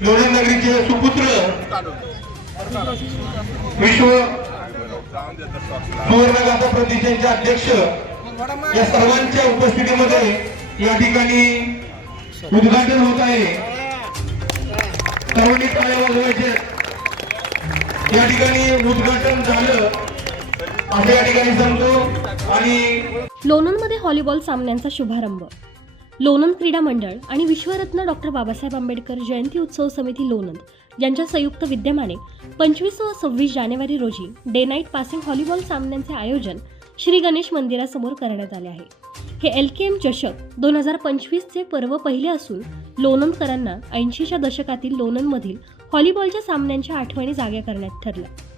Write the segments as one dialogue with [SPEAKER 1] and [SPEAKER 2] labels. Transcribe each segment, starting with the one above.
[SPEAKER 1] लोणंद नगरीचे सुपुत्र विश्व सुवर्णगाथा प्रतिष्ठानचे अध्यक्ष या सर्वांच्या उपस्थितीमध्ये या ठिकाणी उद्घाटन होत आहे. सर्वांनी टाळ्या वाजवायचे. या ठिकाणी उद्घाटन झालं. असं या ठिकाणी सांगतो आणि
[SPEAKER 2] लोणंदमध्ये हॉलीबॉल सामन्यांचा शुभारंभ. लोणंद क्रीडा मंडळ आणि विश्वरत्न डॉक्टर बाबासाहेब आंबेडकर जयंती उत्सव समिती लोणंद यांच्या संयुक्त विद्यमाने पंचवीस व सव्वीस जानेवारी रोजी डे नाईट पासिंग व्हॉलीबॉल सामन्यांचे आयोजन श्री गणेश मंदिरासमोर करण्यात आले आहे. हे एल के एम चषक दोन हजार पंचवीसचे पर्व पहिले असून लोणंदकरांना ऐंशीच्या दशकातील लोणंदमधील व्हॉलीबॉलच्या सामन्यांच्या आठवणी जाग्या करण्यात ठरलं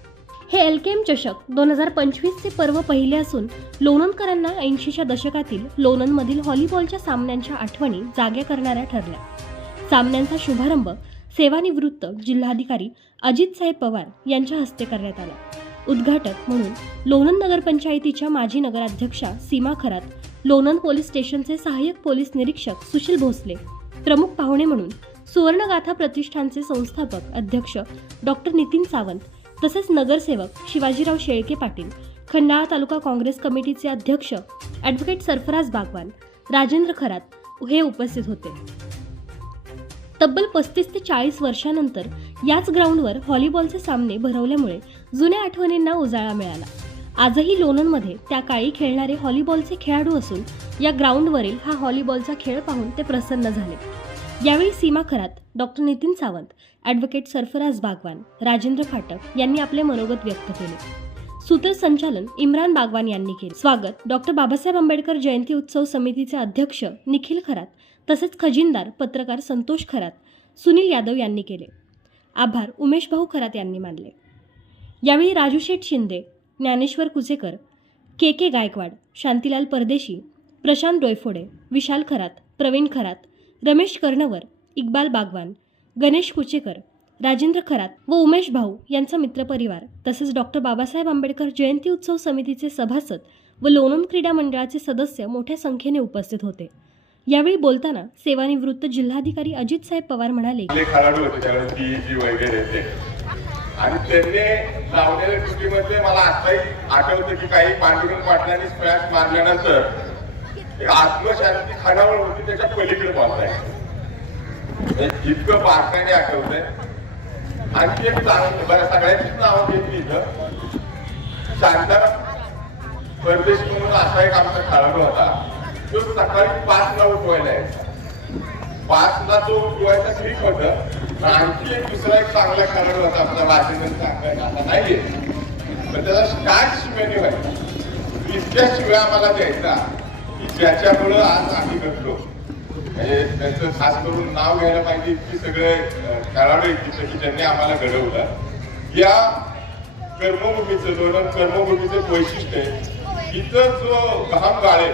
[SPEAKER 2] हे एल के एम चषक दोन हजार पंचवीसचे पर्व पहिले असून लोणंदकरांना ऐंशीच्या दशकातील लोणंदमधील व्हॉलीबॉलच्या सामन्यांच्या आठवणी जाग्या करणाऱ्या ठरल्या. सामन्यांचा शुभारंभ सेवानिवृत्त जिल्हाधिकारी अजित साहेब पवार यांच्या हस्ते करण्यात आला. उद्घाटक म्हणून लोणंद नगरपंचायतीच्या माजी नगराध्यक्षा सीमा खरात लोणंद पोलीस स्टेशनचे सहाय्यक पोलीस निरीक्षक सुशील भोसले प्रमुख पाहुणे म्हणून सुवर्णगाथा प्रतिष्ठानचे संस्थापक अध्यक्ष डॉक्टर नितीन सावंत तसेच नगरसेवक शिवाजीराव शेळके पाटील खंडाळा तालुका काँग्रेस कमिटीचे अध्यक्ष ॲडव्होकेट सरफराज बागवान राजेंद्र खरात हे उपस्थित होते. तब्बल पस्तीस ते चाळीस वर्षानंतर याच ग्राउंडवर व्हॉलीबॉलचे सामने भरवल्यामुळे जुन्या आठवणींना उजाळा मिळाला. आजही लोणंदमध्ये त्या काळी खेळणारे व्हॉलीबॉलचे खेळाडू असून या ग्राउंडवरील हा व्हॉलीबॉलचा खेळ पाहून ते प्रसन्न झाले. यावेळी सीमा खरात डॉक्टर नितीन सावंत ॲडव्होकेट सरफराज बागवान राजेंद्र फाटक यांनी आपले मनोगत व्यक्त केले. सूत्रसंचालन इम्रान बागवान यांनी केले. स्वागत डॉक्टर बाबासाहेब आंबेडकर जयंती उत्सव समितीचे अध्यक्ष निखिल खरात तसेच खजिनदार पत्रकार संतोष खरात सुनील यादव यांनी केले. आभार उमेश भाऊ खरात यांनी मानले. यावेळी राजू शेठ शिंदे ज्ञानेश्वर कुचेकर के के गायकवाड शांतीलाल परदेशी प्रशांत डोयफोडे विशाल खरात प्रवीण खरात रमेश कर्णवर इक्बाल बागवान गणेश कुचेकर राजेंद्र खरात व उमेश भाऊ यांचा मित्रपरिवार तसेच डॉक्टर बाबासाहेब आंबेडकर जयंती उत्सव समितीचे सभासद व लोणंद क्रीडा मंडळाचे सदस्य मोठ्या संख्येने उपस्थित होते. यावेळी बोलताना सेवानिवृत्त जिल्हाधिकारी अजित साहेब पवार म्हणाले
[SPEAKER 3] आणि त्यांनी लावलेल्या मला आताही आठवतं की काही पांडुरंग पाटलांनी स्मॅश मारल्यानंतर आत्मशांती खानावळ होती त्याच्या पलीकडे पाहताय जितकं बारकाने आठवत आणखी एक चांगलं बरं सगळ्यांचीच नावं घेतली इथं. शांताराम परदेशी म्हणून असा एक आमचा खेळाडू होता. तो सकाळी पाचला उठवायला यायचा. पाचला तो उठवायचा ठीक होत आणखी एक दुसरा एक चांगला खेळाडू होता आपला राजेंद्र सांगायला आता नाहीये. पण त्याला स्टार्ट शिव्याने व्हायचा इतक्या शिव्या आम्हाला द्यायचा. की आज आम्ही घडलो. म्हणजे त्यांचं खास करून नाव घ्यायला पाहिजे इतकी सगळे खेळाडू आहेत की त्यांनी आम्हाला घडवलं. या कर्मभूमीचं धोरण कर्मभूमीचं वैशिष्ट्य आहे. इथं जो घाम गाळे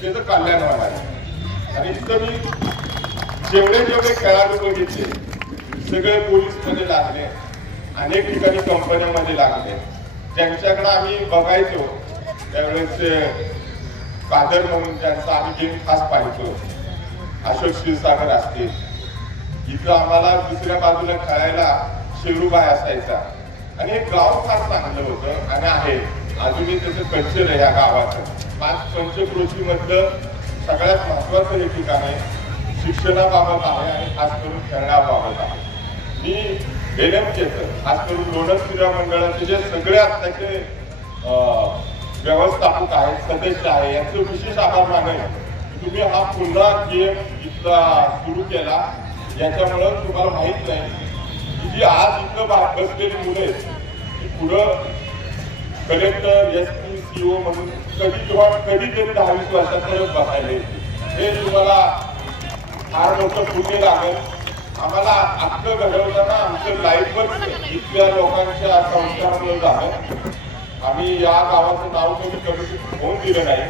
[SPEAKER 3] त्याचं कल्याण होणार आहे आणि इथं मी जेवढे जेवढे खेळाडू बघितले सगळे पोलीसमध्ये लागले अनेक ठिकाणी कंपन्यामध्ये लागले. ज्यांच्याकडे आम्ही बघायचो त्यावेळेस कादर म्हणून ज्यांचा आम्ही गेम खास पाहायचो अशोक क्षीरसागर असतील इथं आम्हाला दुसऱ्या बाजूला खेळायला शेरूबाय असायचा. आणि हे गाव फार चांगलं होतं आणि आहे. अजूनही त्याचं कल्चर आहे या गावाचं. पाच पंचक्रोशीमधलं सगळ्यात महत्वाचं हे ठिकाण आहे. शिक्षणाबाबत आहे आणि खास करून खेळण्याबाबत आहे. मी एनएमकेचं खास करून लोणंद क्रीडा मंडळाचे जे सगळे आत्ताचे अं, व्यवस्थापक आहेत सदस्य आहे. यांचं विशेष आभार मागेल तुम्ही हा पुन्हा गेम इथला सुरू केला. याच्यामुळं तुम्हाला माहीत नाही. की जी आज इथं बसलेली मुले आहेत ती पुढं कलेक्टर एस पी ओ म्हणून कधी किंवा कधीतरी दहावीस वर्षापर्यंत बसायला हे तुम्हाला फार मोठं पुण्य लागेल. आम्हाला अख्खं घडवताना आमचं लाईफच इथल्या लोकांच्या संस्कारामुळे झालं. आम्ही या गावाचं नाव कधी कमी होऊन दिलं नाही.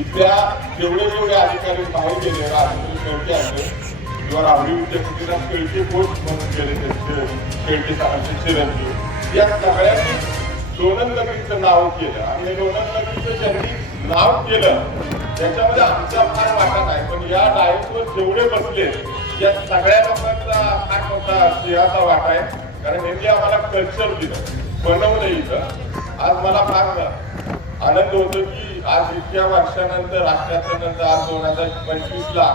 [SPEAKER 3] इथल्या जेवढे जेवढे अधिकारी नाव केले राजेंद्र शेळके आले. किंवा राहुरी विद्यापीठाला शेळके पोस्ट म्हणून केले त्यांचे शेळके साहेबांचे चिरंजीव. या सगळ्यांनी लोणंद नगरीचं नाव केलं. आणि हे लोणंद नगरीचं ज्यांनी नाव केलं त्याच्यामध्ये आमचा फार वाटा नाही. पण या डायटवर जेवढे बसले या सगळ्या लोकांचा फार मोठा सिंहाचा वाटा आहे. कारण यांनी आम्हाला कल्चर दिलं बनवलं इथं. मला फार आनंद होतो की आज इतक्या वर्षानंतर नंतर आज दोन हजार पंचवीस ला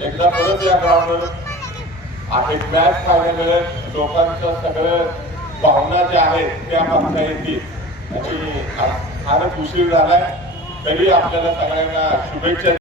[SPEAKER 3] एकदा परत या ग्राउंडवर एक मॅच पाहिल्यामुळे लोकांचं सगळं भावना ज्या आहेत त्या बघता येतील आणि फारच उशीर झालाय तरी आपल्याला सगळ्यांना शुभेच्छा